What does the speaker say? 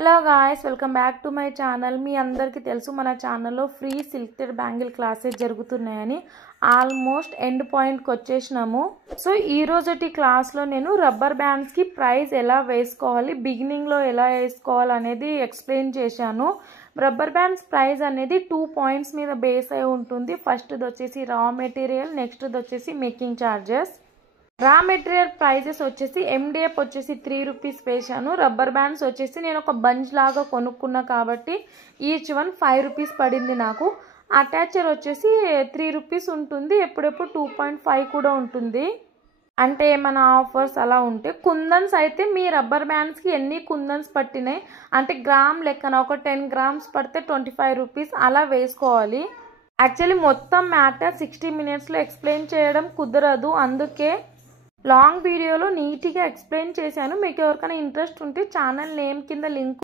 Hello guys, welcome back to my channel. మీ అందరికీ తెలుసు మన ఛానల్లో ఫ్రీ సిల్క్టెడ్ బ్యాంగిల్ క్లాసెస్ జరుగుతున్నాయని. ఆల్మోస్ట్ ఎండ్ పాయింట్కి వచ్చేసినాము. సో ఈ రోజుటి క్లాస్లో నేను రబ్బర్ బ్యాండ్స్కి ప్రైస్ ఎలా వేసుకోవాలి, బిగినింగ్లో ఎలా వేసుకోవాలి అనేది ఎక్స్ప్లెయిన్ చేశాను. రబ్బర్ బ్యాండ్స్ ప్రైస్ అనేది 2 పాయింట్స్ మీద బేస్ అయి ఉంటుంది. ఫస్ట్ది వచ్చేసి రా మెటీరియల్, నెక్స్ట్ది వచ్చేసి making charges. Raw material prices వచ్చేసి MDF వచ్చేసి 3 రూపీస్ వేసాను. రబ్బర్ బ్యాండ్స్ వచ్చేసి నేను ఒక బంచ్ లాగా కొనుక్కున్నా కాబట్టి ఈచ్ వన్ 5 రూపీస్ పడింది నాకు. అటాచర్ వచ్చేసి 3 రూపీస్ ఉంటుంది, ఎప్పుడెప్పుడు 2.5 కూడా ఉంటుంది. అంటే ఏమైనా ఆఫర్స్ అలా ఉంటే. కుందన్స్ అయితే మీ రబ్బర్ బ్యాండ్స్కి ఎన్ని కుందన్స్ పట్టినాయి అంటే గ్రామ్ లెక్కన ఒక 10 గ్రామ్స్ పడితే 25 రూపీస్ అలా వేసుకోవాలి. యాక్చువల్లీ మొత్తం మ్యాటర్ 60 మినిట్స్లో ఎక్స్ప్లెయిన్ చేయడం కుదరదు, అందుకే లాంగ్ వీడియోలో నీట్గా ఎక్స్ప్లెయిన్ చేశాను. మీకు ఎవరికైనా ఇంట్రెస్ట్ ఉంటే ఛానల్ నేమ్ కింద లింక్